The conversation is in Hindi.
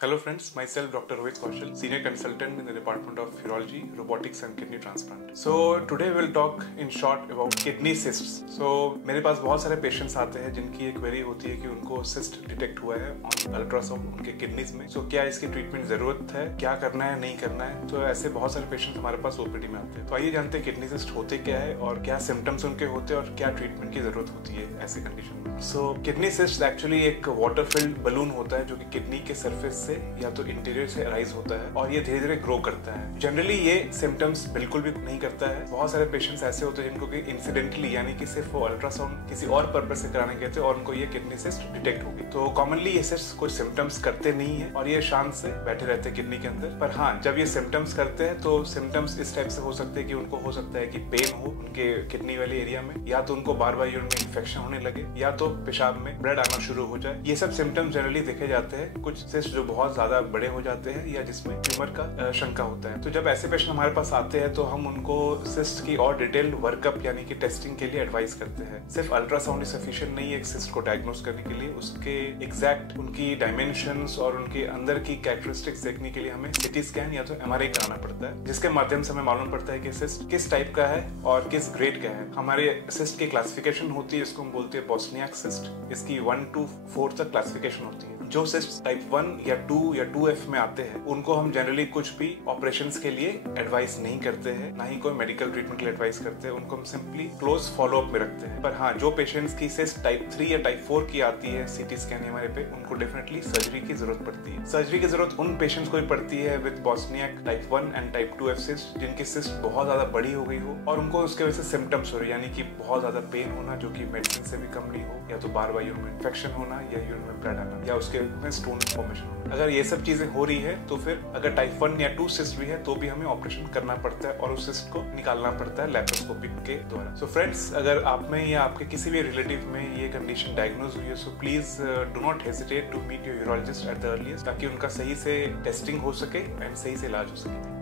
Hello friends, myself Dr. Rohit Kaushal, Senior Consultant in the Department of Urology, Robotics and Kidney Transplant. So today we'll talk in short about kidney cysts. So मेरे पास बहुत सारे पेशेंट्स आते हैं जिनकी एक क्वेरी होती है कि उनको सिस्ट डिटेक्ट हुआ है ऑन अल्ट्रासाउंड उनके किडनीज में. So क्या इसकी ट्रीटमेंट जरूरत है, क्या करना है, नहीं करना है. तो ऐसे बहुत सारे पेशेंट्स हमारे पास ओपीडी में आते हैं. तो आइए जानते हैं किडनी सिस्ट होते क्या है और क्या सिम्टम्स उनके होते हैं और क्या ट्रीटमेंट की जरूरत होती है ऐसी कंडीशन में. सो किडनी सिस्ट एक्चुअली एक वाटर फिल्ड बलून होता है जो कि किडनी के सरफेस से या तो इंटीरियर से अराइज होता है और ये धीरे धीरे ग्रो करता है. जनरली ये सिम्टम्स बिल्कुल भी नहीं करता है. बहुत सारे पेशेंट्स ऐसे होते हैं जिनको कि इंसिडेंटली यानी कि सिर्फ वो अल्ट्रासाउंड किसी और पर्पज से कराने गए थे और उनको ये किडनी सिस्ट डिटेक्ट हो गई. तो कॉमनली ये सिस्ट कोई सिम्टम्स करते नहीं है और ये शांत से बैठे रहते हैं किडनी के अंदर. पर हाँ, जब ये सिम्टम्स करते हैं तो सिम्टम्स इस टाइप से हो सकते हैं कि उनको हो सकता है कि पेन हो उनके किडनी वाले एरिया में, या तो उनको बार बार यूरिन में इन्फेक्शन होने लगे, या तो पेशाब में ब्लड आना शुरू हो जाए. ये सब सिम्टम्स जनरली देखे जाते हैं. कुछ सिस्ट जो बहुत ज्यादा बड़े हो जाते हैं या जिसमें ट्यूमर का शंका होता है. तो जब ऐसे पेशेंट हमारे पास आते हैं तो हम उनको सिस्ट की और डिटेल वर्कअप यानी कि टेस्टिंग के लिए एडवाइस करते हैं. सिर्फ अल्ट्रासाउंड सफिशिएंट नहीं है एक सिस्ट को डायग्नोस करने के लिए. उसके एग्जैक्ट उनकी डायमेंशंस और उनके अंदर की कैरेक्टरिस्टिक्स देखने के लिए हमें सिटी स्कैन या तो एमआरआई कराना पड़ता है, जिसके माध्यम से हमें मालूम पड़ता है कि सिस्ट किस टाइप का है और किस ग्रेड का है. हमारे सिस्ट की क्लासिफिकेशन होती है, इसको हम बोलते हैं बोस्नियाक सिस्ट. इसकी 1 to 4 तक क्लासिफिकेशन होती है. जो सिस्ट टाइप 1 या 2 या 2F में आते हैं उनको हम जनरली कुछ भी ऑपरेशंस के लिए एडवाइस नहीं करते हैं, ना ही कोई मेडिकल ट्रीटमेंट के लिए एडवाइस करते हैं. उनको हम सिंपली क्लोज फॉलोअप में रखते हैं. पर हाँ, जो पेशेंट्स की सिस्ट टाइप 3 या टाइप 4 की आती है सीटी स्कैन हमारे पे, उनको डेफिनेटली सर्जरी की जरूरत पड़ती है. सर्जरी की जरूरत उन पेशेंट्स को ही पड़ती है with Bosniak type 1 and type 2F cyst जिनकी सिस्ट बहुत ज्यादा बड़ी हो गई हो और उनको उसके वजह से सिम्टम्स हो रही है, यानी कि बहुत ज्यादा पेन होना जो कि मेडिसिन से भी कम नहीं हो, या तो बार बार यूरिन में इन्फेक्शन होना या यूरिन में ब्लड आना या उसके में स्टोन फॉर्मेशन. अगर ये सब चीजें हो रही है तो फिर अगर टाइप 1 या 2 सिस्ट भी है तो भी हमें ऑपरेशन करना पड़ता है और उस सिस्ट को निकालना पड़ता है लैप्रोस्कोपी के द्वारा. सो फ्रेंड्स, अगर आप में या आपके किसी भी रिलेटिव में ये कंडीशन डायग्नोज हुई है so please do not hesitate to meet your urologist at the earliest, ताकि उनका सही से टेस्टिंग हो सके एंड सही से इलाज हो सके.